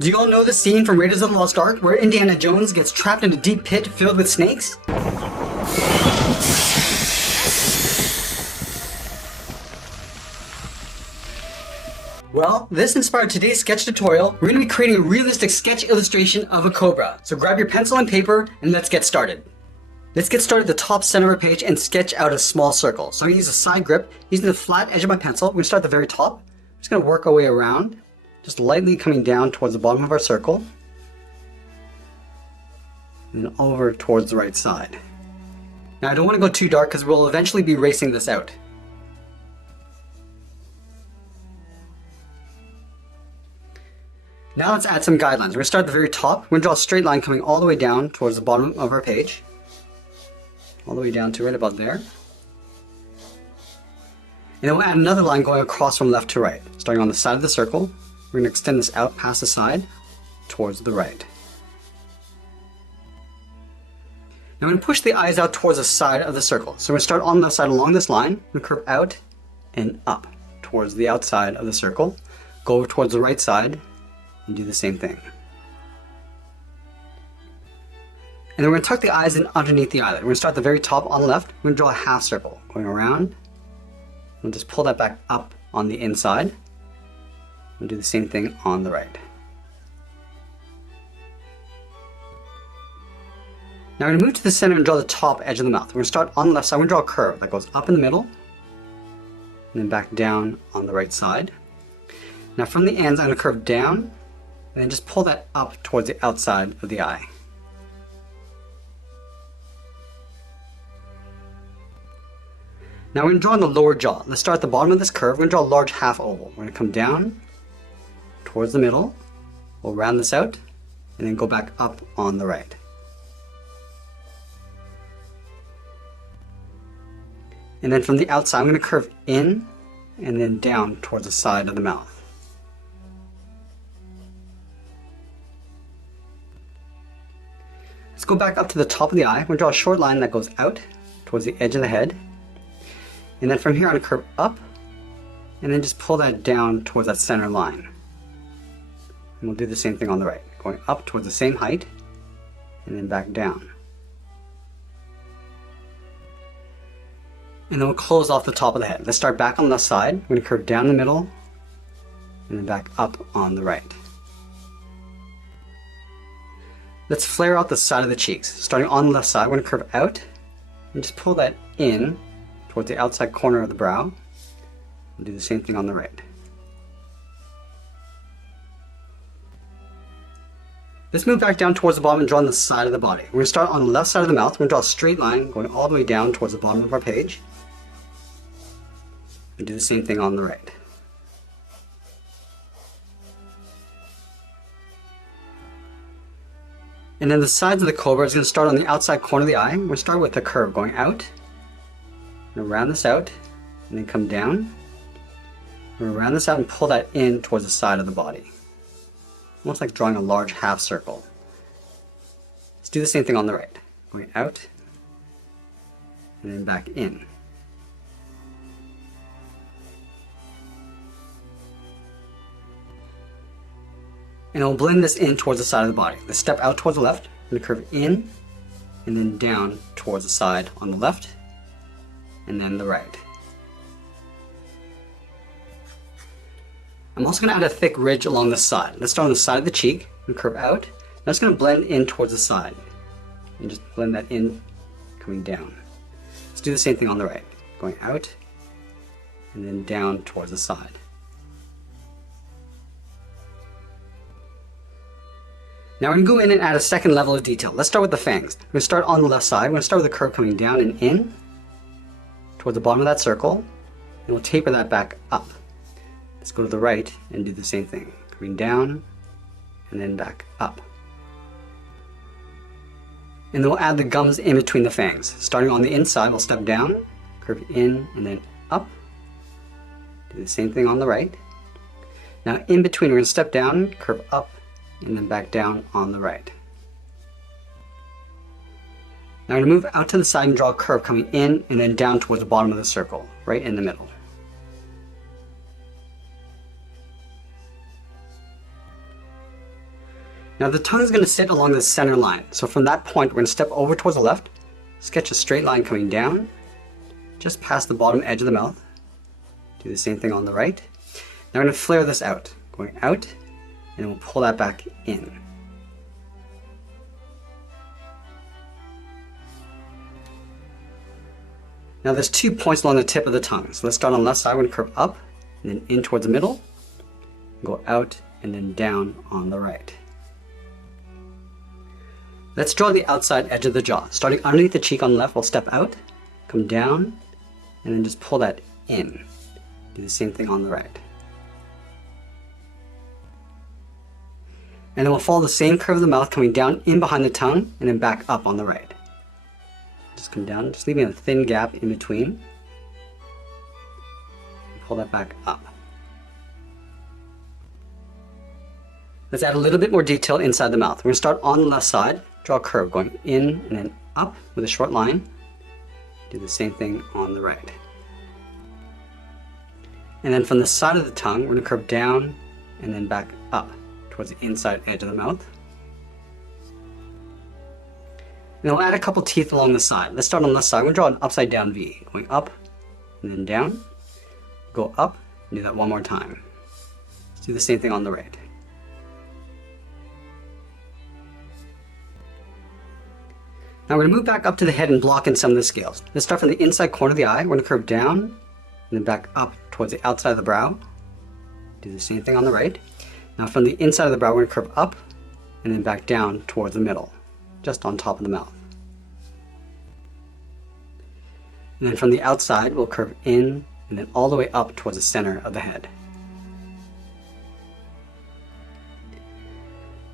Do you all know the scene from Raiders of the Lost Ark where Indiana Jones gets trapped in a deep pit filled with snakes? Well, this inspired today's sketch tutorial. We're going to be creating a realistic sketch illustration of a cobra. So grab your pencil and paper and let's get started. Let's get started at the top center of our page and sketch out a small circle. So I'm going to use a side grip, using the flat edge of my pencil. We're going to start at the very top. I'm just going to work our way around, just lightly coming down towards the bottom of our circle. And then over towards the right side. Now I don't want to go too dark because we'll eventually be erasing this out. Now let's add some guidelines. We're going to start at the very top. We're going to draw a straight line coming all the way down towards the bottom of our page. All the way down to right about there. And then we'll add another line going across from left to right. Starting on the side of the circle, we're going to extend this out past the side towards the right. Now I'm going to push the eyes out towards the side of the circle. So we're going to start on the left side along this line, and curve out and up towards the outside of the circle. Go over towards the right side and do the same thing. And then we're going to tuck the eyes in underneath the eyelid. We're going to start at the very top on the left. We're going to draw a half circle going around. We'll just pull that back up on the inside. We'll do the same thing on the right. Now we're going to move to the center and draw the top edge of the mouth. We're going to start on the left side. We're going to draw a curve that goes up in the middle and then back down on the right side. Now from the ends, I'm going to curve down and then just pull that up towards the outside of the eye. Now we're going to draw on the lower jaw. Let's start at the bottom of this curve. We're going to draw a large half oval. We're going to come down towards the middle. We'll round this out and then go back up on the right. And then from the outside, I'm going to curve in and then down towards the side of the mouth. Let's go back up to the top of the eye. We're going to draw a short line that goes out towards the edge of the head. And then from here, I'm going to curve up and then just pull that down towards that center line. And we'll do the same thing on the right, going up towards the same height and then back down. And then we'll close off the top of the head. Let's start back on the left side. We're going to curve down the middle and then back up on the right. Let's flare out the side of the cheeks. Starting on the left side, we're going to curve out and just pull that in towards the outside corner of the brow. We'll do the same thing on the right. Let's move back down towards the bottom and draw on the side of the body. We're going to start on the left side of the mouth. We're going to draw a straight line going all the way down towards the bottom of our page. And do the same thing on the right. And then the sides of the cobra is going to start on the outside corner of the eye. We're going to start with a curve going out. We're going to round this out and then come down. We're going to round this out and pull that in towards the side of the body. Almost like drawing a large half circle. Let's do the same thing on the right. Going out and then back in. And we'll blend this in towards the side of the body. Let's step out towards the left. We're going to curve in and then down towards the side on the left and then the right. I'm also going to add a thick ridge along the side. Let's start on the side of the cheek and curve out. Now it's going to blend in towards the side and just blend that in coming down. Let's do the same thing on the right. Going out and then down towards the side. Now we're going to go in and add a second level of detail. Let's start with the fangs. We're going to start on the left side. We're going to start with the curve coming down and in towards the bottom of that circle, and we'll taper that back up. Let's go to the right and do the same thing. Coming down and then back up. And then we'll add the gums in between the fangs. Starting on the inside, we'll step down, curve in and then up. Do the same thing on the right. Now in between, we're going to step down, curve up, and then back down on the right. Now I'm going to move out to the side and draw a curve coming in and then down towards the bottom of the circle, right in the middle. Now the tongue is going to sit along the center line. So from that point, we're going to step over towards the left, sketch a straight line coming down, just past the bottom edge of the mouth. Do the same thing on the right. Now we're going to flare this out, going out, and we'll pull that back in. Now there's 2 points along the tip of the tongue. So let's start on the left side. We're going to curve up, and then in towards the middle, go out, and then down on the right. Let's draw the outside edge of the jaw. Starting underneath the cheek on the left, we'll step out, come down, and then just pull that in. Do the same thing on the right. And then we'll follow the same curve of the mouth, coming down in behind the tongue, and then back up on the right. Just come down, just leaving a thin gap in between. Pull that back up. Let's add a little bit more detail inside the mouth. We're going to start on the left side, draw a curve going in and then up with a short line. Do the same thing on the right. And then from the side of the tongue, we're going to curve down and then back up towards the inside edge of the mouth. And then we'll add a couple teeth along the side. Let's start on the left side. We're going to draw an upside down V, going up and then down, go up, and do that one more time. Let's do the same thing on the right. Now we're going to move back up to the head and block in some of the scales. Let's start from the inside corner of the eye. We're going to curve down and then back up towards the outside of the brow. Do the same thing on the right. Now from the inside of the brow, we're going to curve up and then back down towards the middle, just on top of the mouth. And then from the outside, we'll curve in and then all the way up towards the center of the head.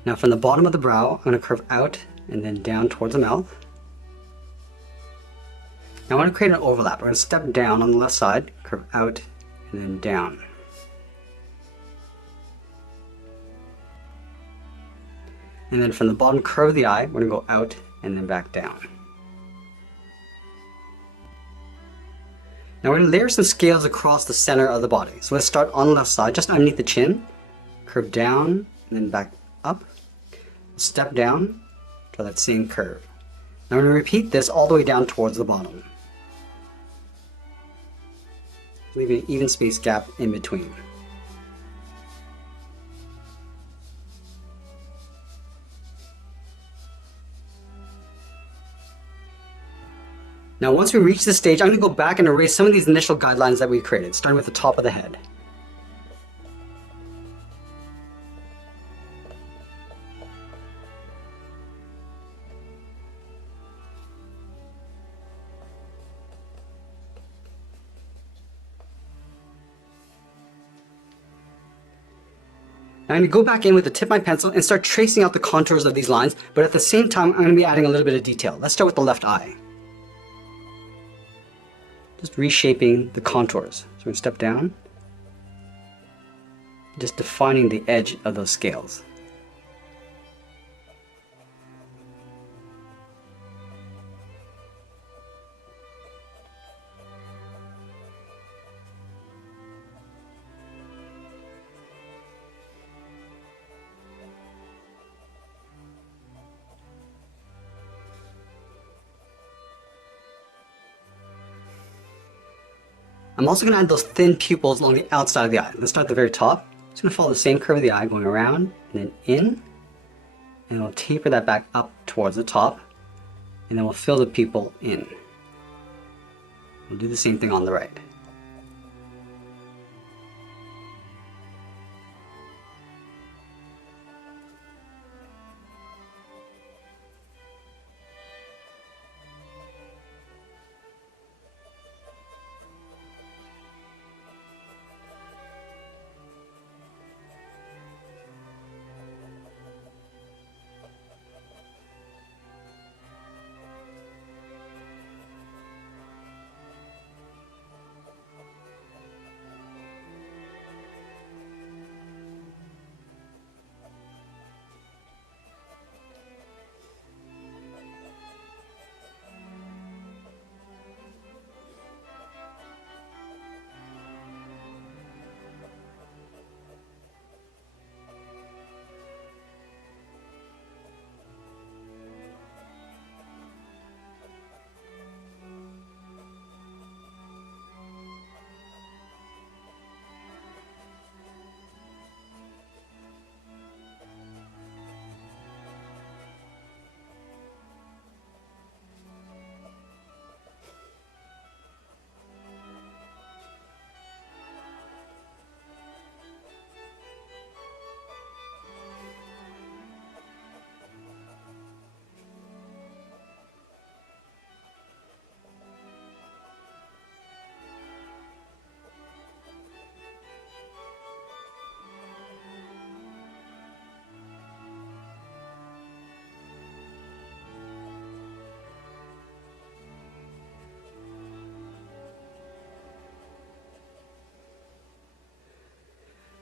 Now from the bottom of the brow, I'm going to curve out and then down towards the mouth. Now I want to create an overlap. We're going to step down on the left side, curve out, and then down. And then from the bottom curve of the eye, we're going to go out and then back down. Now we're going to layer some scales across the center of the body. So let's start on the left side, just underneath the chin, curve down, and then back up, step down, draw that same curve. Now we're going to repeat this all the way down towards the bottom, leaving an even space gap in between. Now once we reach this stage, I'm going to go back and erase some of these initial guidelines that we created, starting with the top of the head. Now I'm going to go back in with the tip of my pencil and start tracing out the contours of these lines, but at the same time, I'm going to be adding a little bit of detail. Let's start with the left eye. Just reshaping the contours. So we're going to step down, just defining the edge of those scales. I'm also going to add those thin pupils along the outside of the eye. Let's start at the very top. Just going to follow the same curve of the eye, going around and then in, and we'll taper that back up towards the top, and then we'll fill the pupil in. We'll do the same thing on the right.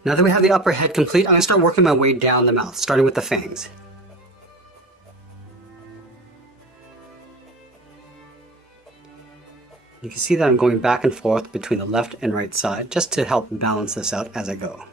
Now that we have the upper head complete, I'm going to start working my way down the mouth, starting with the fangs. You can see that I'm going back and forth between the left and right side just to help balance this out as I go.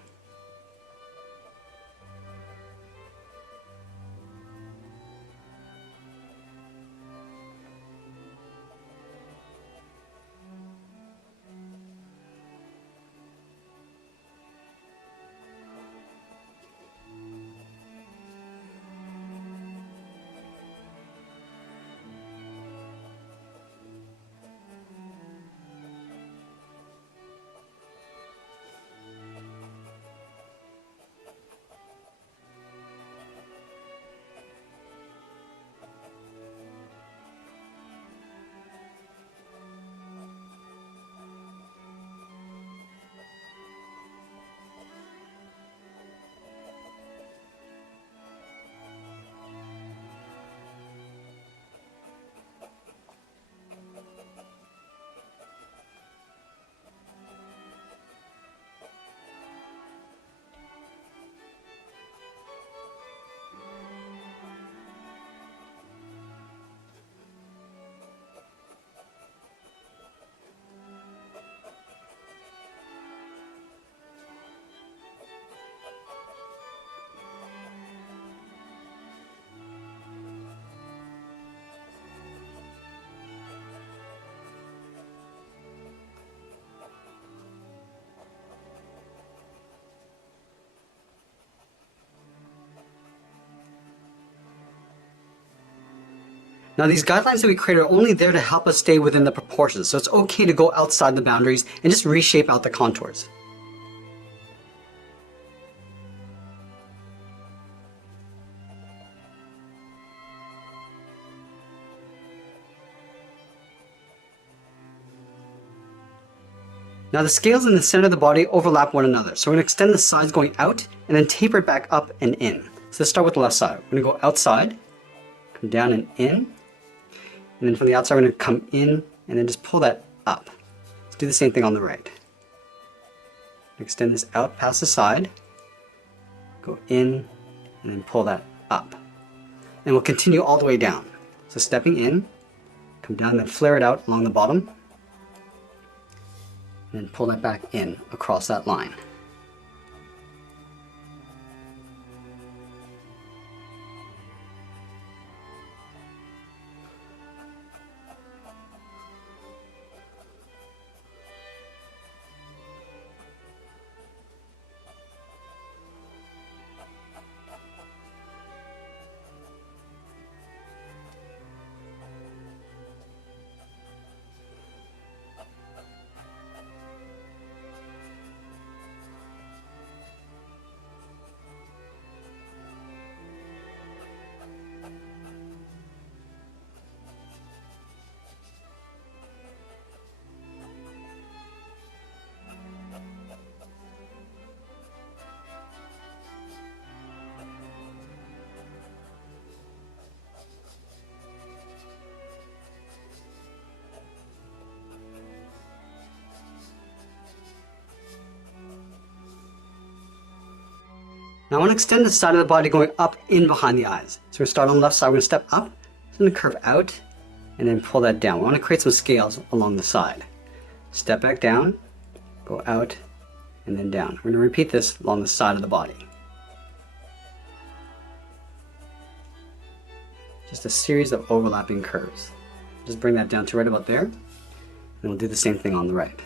Now these guidelines that we create are only there to help us stay within the proportions, so it's okay to go outside the boundaries and just reshape out the contours. Now the scales in the center of the body overlap one another, so we're going to extend the sides going out and then taper it back up and in. So let's start with the left side. We're going to go outside, come down and in. And then from the outside, we're going to come in and then just pull that up. Let's do the same thing on the right. Extend this out past the side, go in, and then pull that up. And we'll continue all the way down. So stepping in, come down, then flare it out along the bottom, and then pull that back in across that line. Now I want to extend the side of the body going up in behind the eyes. So we're going to start on the left side, we're going to step up, so I'm going to curve out, and then pull that down. We want to create some scales along the side. Step back down, go out, and then down. We're going to repeat this along the side of the body. Just a series of overlapping curves. Just bring that down to right about there, and we'll do the same thing on the right.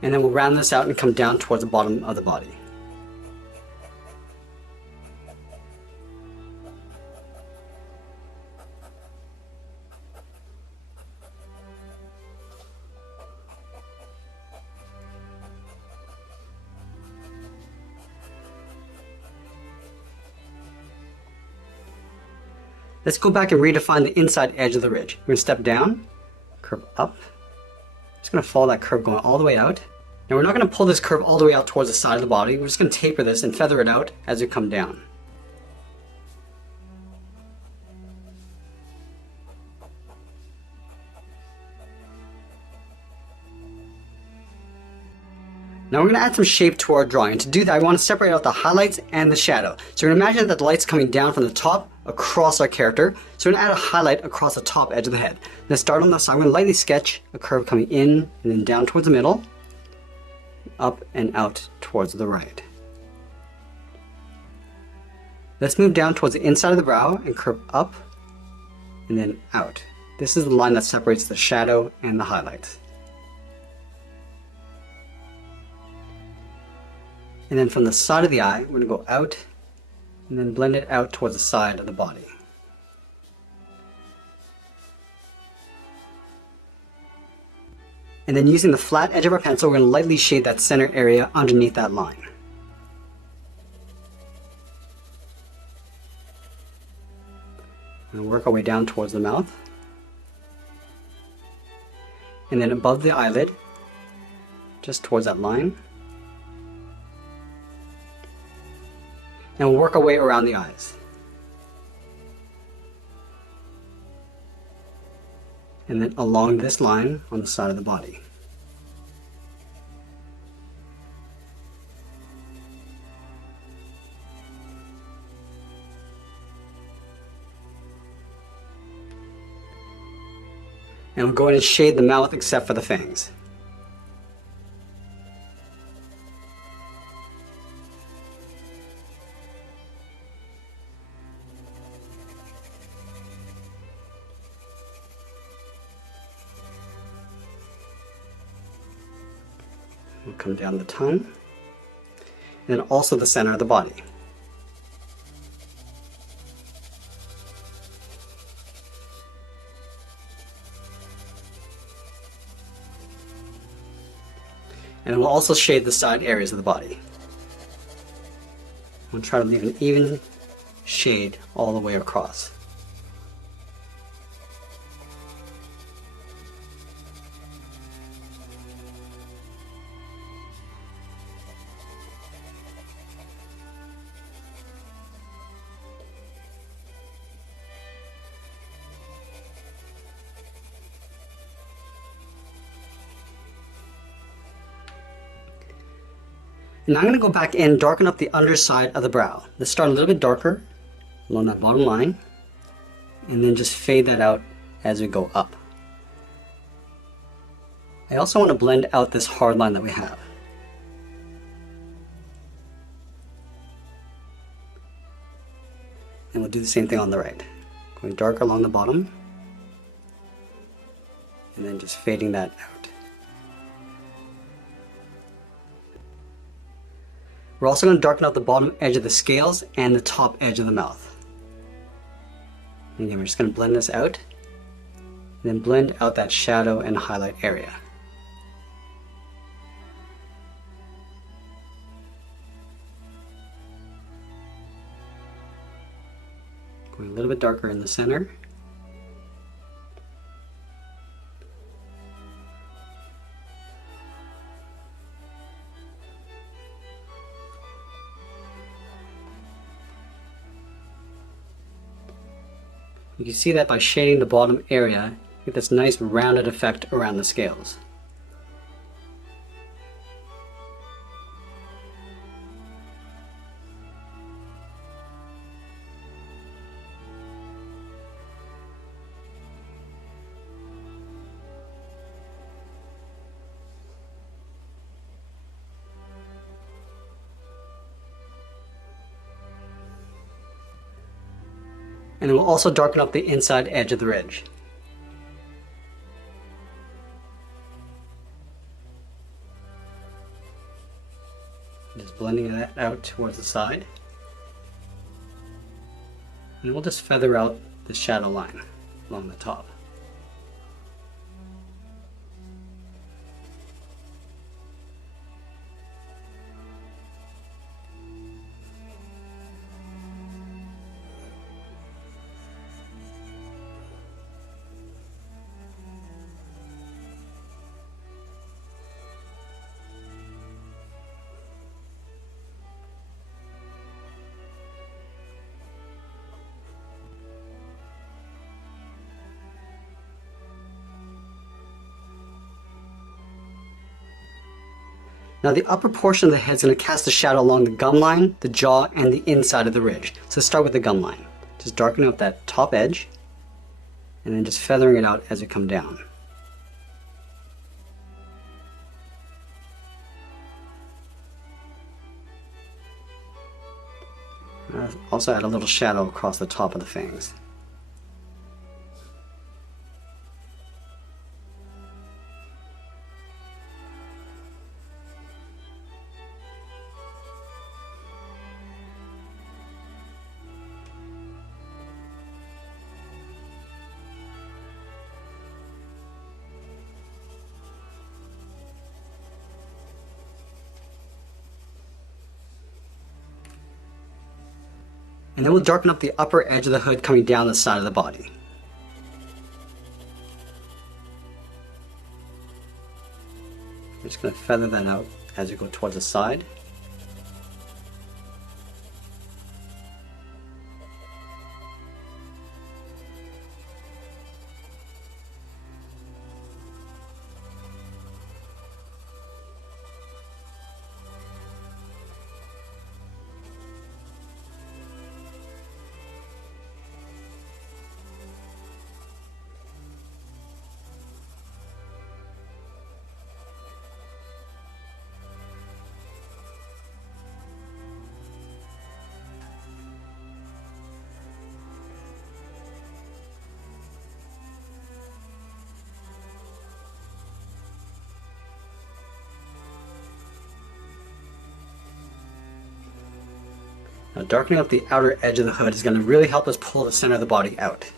And then we'll round this out and come down towards the bottom of the body. Let's go back and redefine the inside edge of the ridge. We're going to step down, curve up. Just going to follow that curve going all the way out. Now we're not going to pull this curve all the way out towards the side of the body. We're just going to taper this and feather it out as we come down. Now we're going to add some shape to our drawing, and to do that I want to separate out the highlights and the shadow. So we're going to imagine that the light's coming down from the top across our character, so we're going to add a highlight across the top edge of the head. Let's start on the side. I'm going to lightly sketch a curve coming in and then down towards the middle, up and out towards the right. Let's move down towards the inside of the brow and curve up and then out. This is the line that separates the shadow and the highlights. And then from the side of the eye, we're going to go out and then blend it out towards the side of the body. And then using the flat edge of our pencil, we're going to lightly shade that center area underneath that line. And work our way down towards the mouth. And then above the eyelid, just towards that line. And we'll work our way around the eyes. And then along this line on the side of the body. And we'll go ahead and shade the mouth except for the fangs. We'll come down the tongue, and then also the center of the body. And we'll also shade the side areas of the body. We'll try to leave an even shade all the way across. Now I'm going to go back in and darken up the underside of the brow. Let's start a little bit darker along that bottom line, and then just fade that out as we go up. I also want to blend out this hard line that we have. And we'll do the same thing on the right. Going darker along the bottom, and then just fading that out. We're also going to darken out the bottom edge of the scales and the top edge of the mouth. And again, we're just going to blend this out, and then blend out that shadow and highlight area. Going a little bit darker in the center. You can see that by shading the bottom area, you get this nice rounded effect around the scales. And it will also darken up the inside edge of the ridge. Just blending that out towards the side. And we'll just feather out the shadow line along the top. Now the upper portion of the head is going to cast a shadow along the gum line, the jaw, and the inside of the ridge. So start with the gum line. Just darkening up that top edge, and then just feathering it out as you come down. Also add a little shadow across the top of the fangs. And then we'll darken up the upper edge of the hood coming down the side of the body. I'm just going to feather that out as you go towards the side. Now darkening up the outer edge of the hood is going to really help us pull the center of the body out.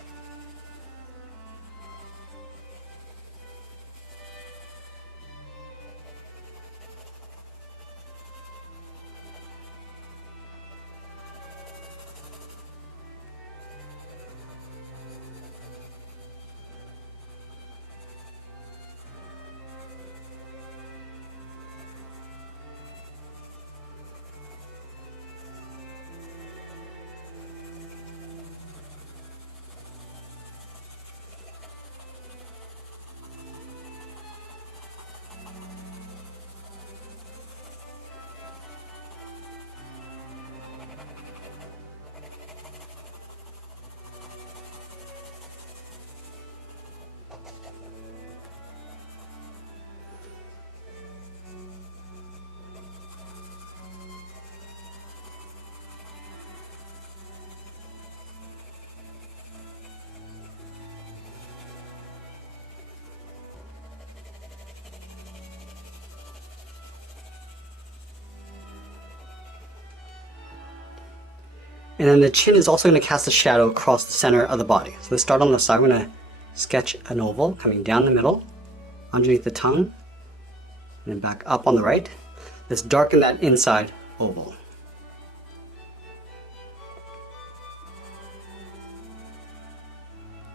And then the chin is also going to cast a shadow across the center of the body. So let's start on the side. We're going to sketch an oval coming down the middle, underneath the tongue, and then back up on the right. Let's darken that inside oval.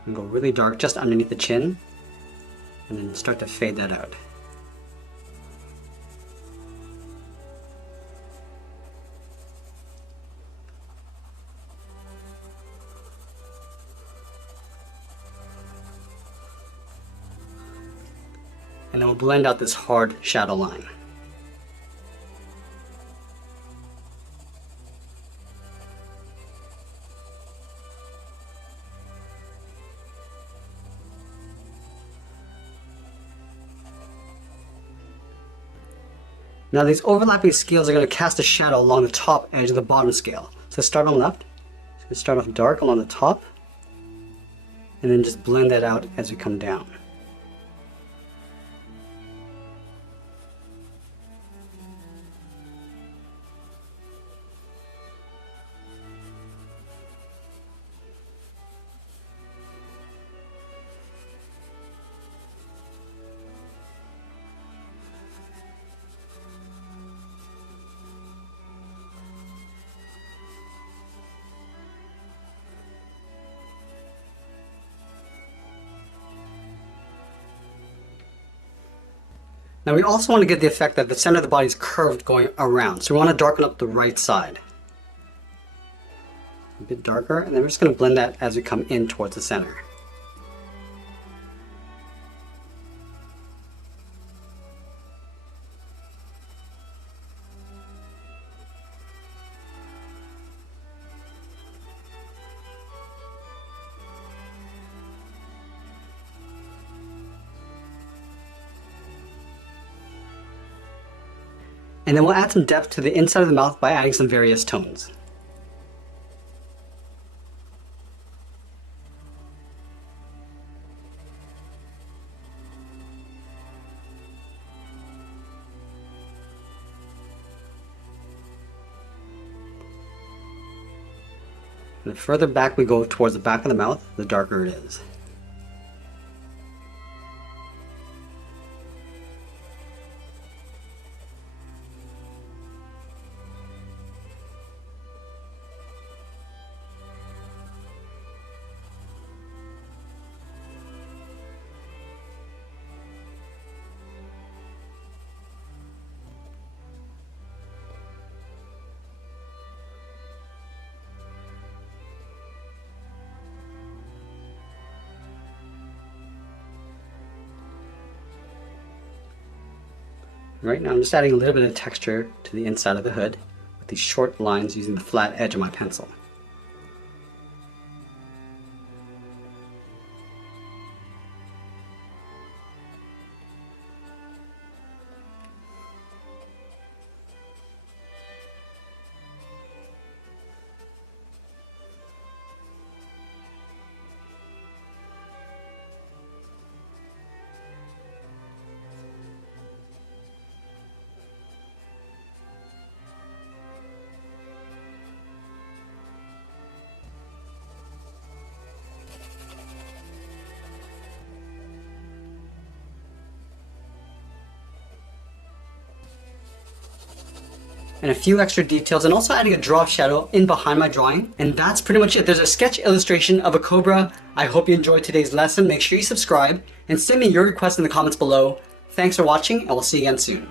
And go really dark just underneath the chin, and then start to fade that out. And then we'll blend out this hard shadow line. Now these overlapping scales are going to cast a shadow along the top edge of the bottom scale. So start on the left. So start off dark along the top, and then just blend that out as we come down. Now we also want to get the effect that the center of the body is curved going around. So we want to darken up the right side. A bit darker, and then we're just going to blend that as we come in towards the center. And then we'll add some depth to the inside of the mouth by adding some various tones. And the further back we go towards the back of the mouth, the darker it is. Right now I'm just adding a little bit of texture to the inside of the hood with these short lines using the flat edge of my pencil. And a few extra details, and also adding a drop shadow in behind my drawing. And that's pretty much it. There's a sketch illustration of a cobra. I hope you enjoyed today's lesson. Make sure you subscribe and send me your requests in the comments below. Thanks for watching, and we'll see you again soon.